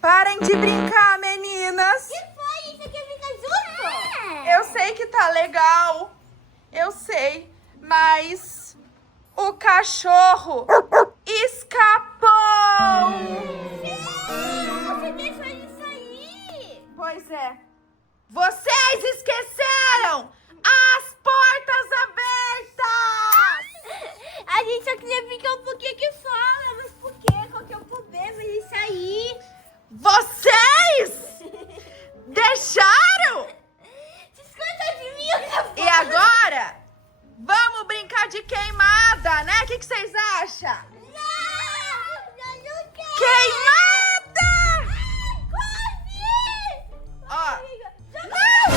Parem de brincar, meninas. Que foi? Isso aqui fica junto? Eu sei que tá legal. Eu sei. Mas o cachorro escapou. Você deixou ele sair. Pois é. Vocês esqueceram as portas abertas. A gente só queria ficar um pouquinho aqui fora. Mas por quê? Qual que é o problema? Ele sair. Vocês deixaram? Desconta de mim, eu quero E agora, vamos brincar de queimada, né? O que vocês acham? não quero. Queimada! Corre! Ó. Não!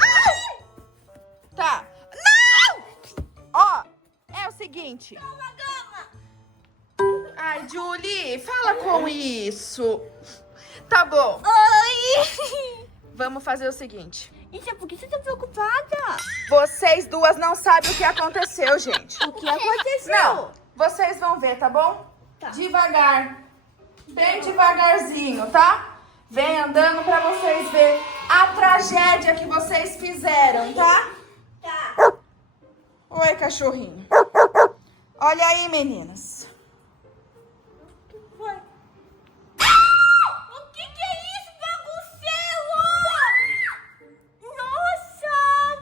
Ai! Tá. Não! Ó, é o seguinte. Toma, gama! Ai, Julie, fala com isso. Tá bom. Oi! Vamos fazer o seguinte. Isso é porque você tá preocupada? Vocês duas não sabem o que aconteceu, gente. O que aconteceu? Não, vocês vão ver, tá bom? Tá. Devagar. Bem devagarzinho, tá? Vem andando pra vocês verem a tragédia que vocês fizeram, tá? Tá. Oi, cachorrinho. Olha aí, meninas. Foi. O que é isso, bagunceiro? Nossa,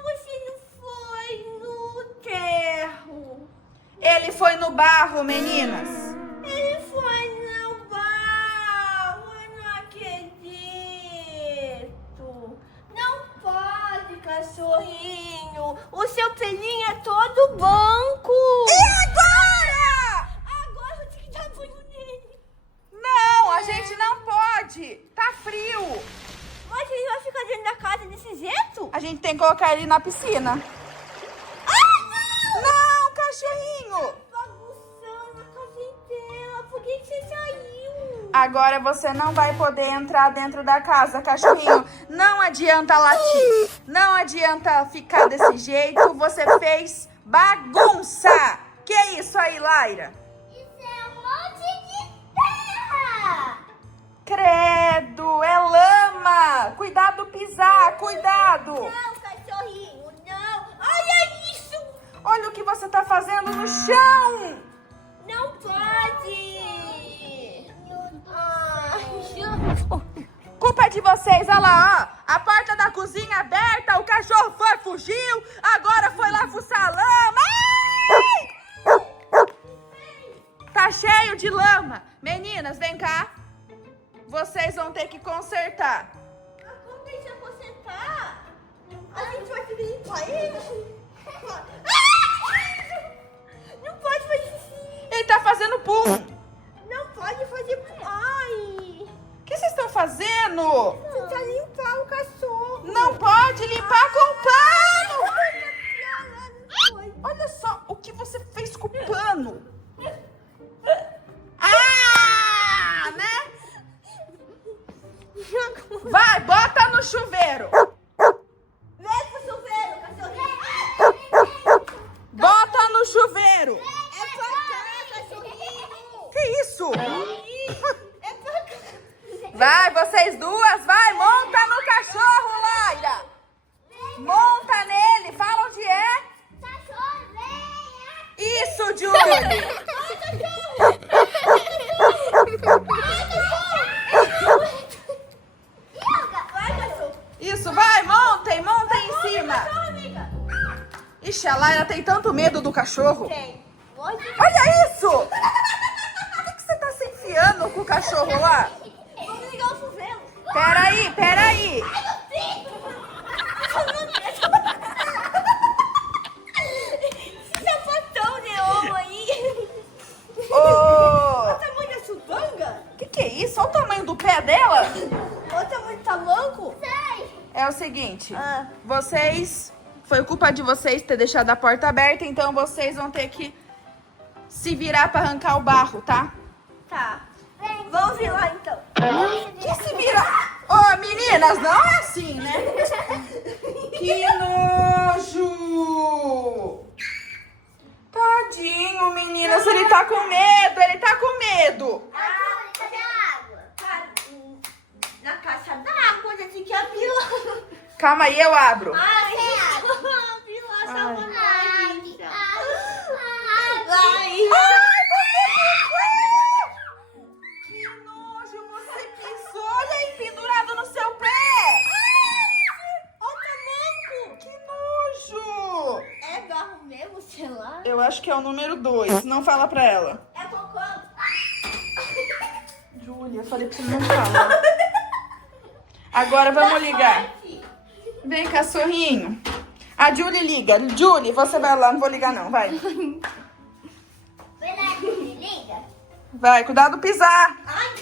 você não foi no terro. Ele foi no barro, meninas. Ele foi no barro, eu não acredito. Não pode, cachorrinho. O seu pelinho é todo branco. E agora? Agora eu tenho que dar banho nele. Não, a gente não pode. Tá frio. Mas ele vai ficar dentro da casa desse jeito? A gente tem que colocar ele na piscina. Ah, não! Não, cachorrinho. Bagunçando a casa inteira. Por que você saiu? Agora você não vai poder entrar dentro da casa, cachorrinho. Não adianta latir. Não adianta ficar desse jeito. Você fez bagunça. Que isso aí, Laira? Isso é um monte de terra. Credo, é lama. Cuidado pisar, cuidado. Não, cachorrinho, não. Olha isso. Olha o que você tá fazendo no chão. Não pode. Culpa é de vocês, olha lá, ó. A porta da cozinha aberta, o cachorro foi, fugiu. Agora foi lá fuçar lama. Ai! Tá cheio de lama. Meninas, vem cá. Vocês vão ter que consertar. Como deixa você tá? A gente vai ter que limpar ele. Não pode fazer assim. Ele tá fazendo pum. Não pode fazer. Ai. O que vocês estão fazendo? Você tá limpar o cachorro. Não pode limpar com pano. Olha só o que você fez com o pano. Ah, né? Vai, bota no chuveiro. Vem pro chuveiro, cachorrinho. Bota no chuveiro. É pra cá, cachorrinho. Que isso? É pra cá. Vai, vocês duas, vai, monta no cachorro, Laira. Monta nele, fala onde é. Cachorro, venha. Isso, Julie. Vai, cachorro. Isso, vai, montem em cima. Cachorro, amiga. Ixi, a Laira tem tanto medo do cachorro. Tem. Pode? Olha isso. Por que você tá se enfiando com o cachorro lá? Vamos ligar o chuveiro. Peraí, peraí. Ai, meu Deus. Esse sapatão neon aí. Ô, Olha o tamanho da chutanga. que é isso? Olha o tamanho do pé dela. Olha o tamanho do tamanco. Sei. É o seguinte, Ah. vocês... Foi culpa de vocês ter deixado a porta aberta, então vocês vão ter que se virar pra arrancar o barro, tá? Tá. Vamos ir lá, então. Que se virar? Ô, meninas, não é assim, né? Que nojo! Tadinho, meninas, ele tá com medo, ele tá com medo. Ah, cadê a água? Calma aí, eu abro. Ai, nossa, Ai. mamãe. Que nojo, você pisou. Olha aí, pendurado no seu pé. Olha o Que nojo. é barro mesmo, sei lá. Eu acho que é o número 2. Não fala pra ela. É cocô. Júlia, eu falei pra você não falar. Agora vamos ligar. Vem, cachorrinho. A Julie liga. Julie, você vai lá. Não vou ligar não, vai. Liga. Vai, cuidado do pisar. Ai,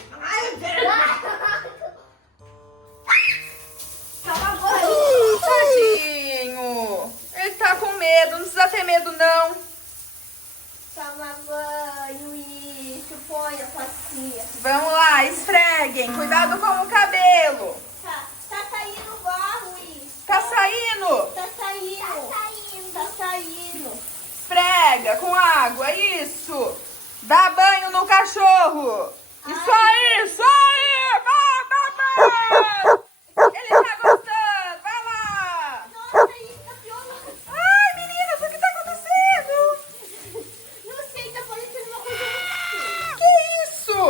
toma banho. Tadinho. Ele tá com medo. Não precisa ter medo, não. Toma banho, isso. Põe a pastinha. Vamos lá, esfreguem. Cuidado com o cabelo. Tá saindo barro, isso. Tá saindo. Tá saindo. Tá saindo. Esfrega com água, isso. Dá banho no cachorro. Isso aí, isso aí. Vai, dá banho. Ele tá gostando. Vai lá. Nossa, isso tá piorando. Ai, meninas, o que tá acontecendo? Não sei, tá parecendo uma coisa muito... Que isso?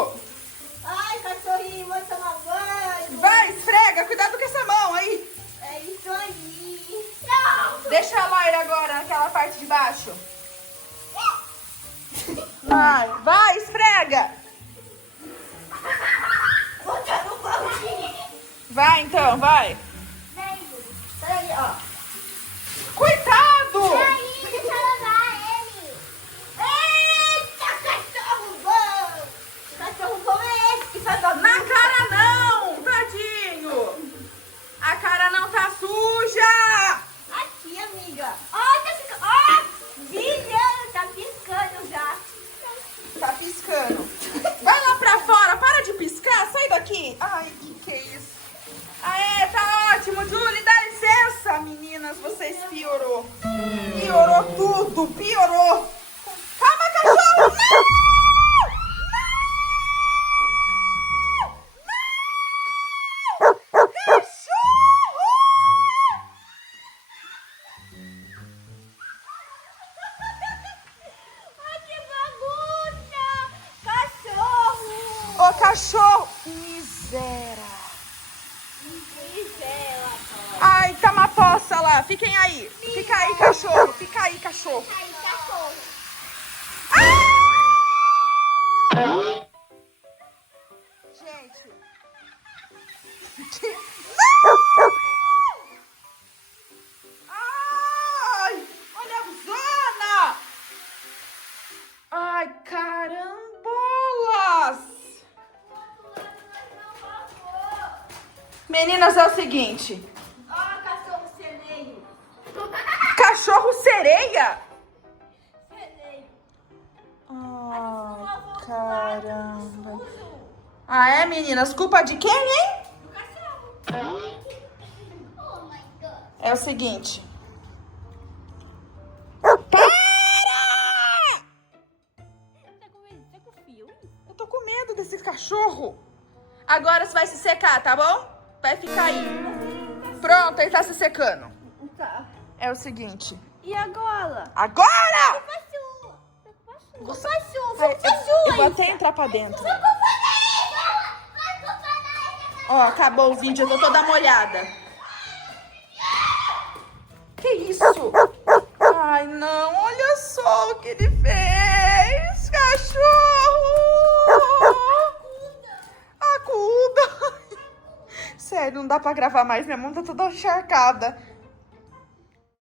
Ai, cachorrinho, vou tomar banho. Vai, esfrega. Cuidado com essa mão aí. É isso aí. Não. Deixa a Loira agora naquela parte de baixo. Vai, esfrega. Botar no banho. Vai então, vai. Peraí, ó. Cuidado. Peraí, deixa eu lavar ele. Eita, cachorro bom. Cachorro bom é esse que faz barulho. Na cara não, tadinho. A cara não tá suja. Aqui, amiga. Ó, tá ficando... Ó, brilhando, tá piscando já. Tá piscando. Vai lá pra fora, para de piscar, sai daqui. Ai, que é isso? Aê, tá ótimo, Julie, dá licença. Meninas, vocês piorou. Piorou tudo, piorou. Calma, cachorro, não! Ai, que bagunça. Cachorro. Ô, cachorro. Miséria. Ai, tá uma poça lá. Fiquem aí. Fica aí, cachorro. Fica aí, cachorro. Aí, cachorro. Gente. Não! Ai, olha a zona. Ai, carambolas. Meninas, é o seguinte. Ó, cachorro sereio. Cachorro sereia? Sereio. Ai, caramba. Ah, é, meninas? Culpa de quem, hein? Do cachorro. Oh, my God. É o seguinte. Para! Tá com medo? Tá com fio? Eu tô com medo desse cachorro. Agora você vai se secar, tá bom? Vai ficar aí. Pronto, ele tá se secando. Tá. É o seguinte. E agora? Agora! Você... Eu vou até entrar pra dentro. Ó, acabou o vídeo, eu tô toda molhada. Que isso? Ai, não, olha só o que ele fez, cachorro! Acuda! Sério, não dá pra gravar mais, minha mão tá toda encharcada.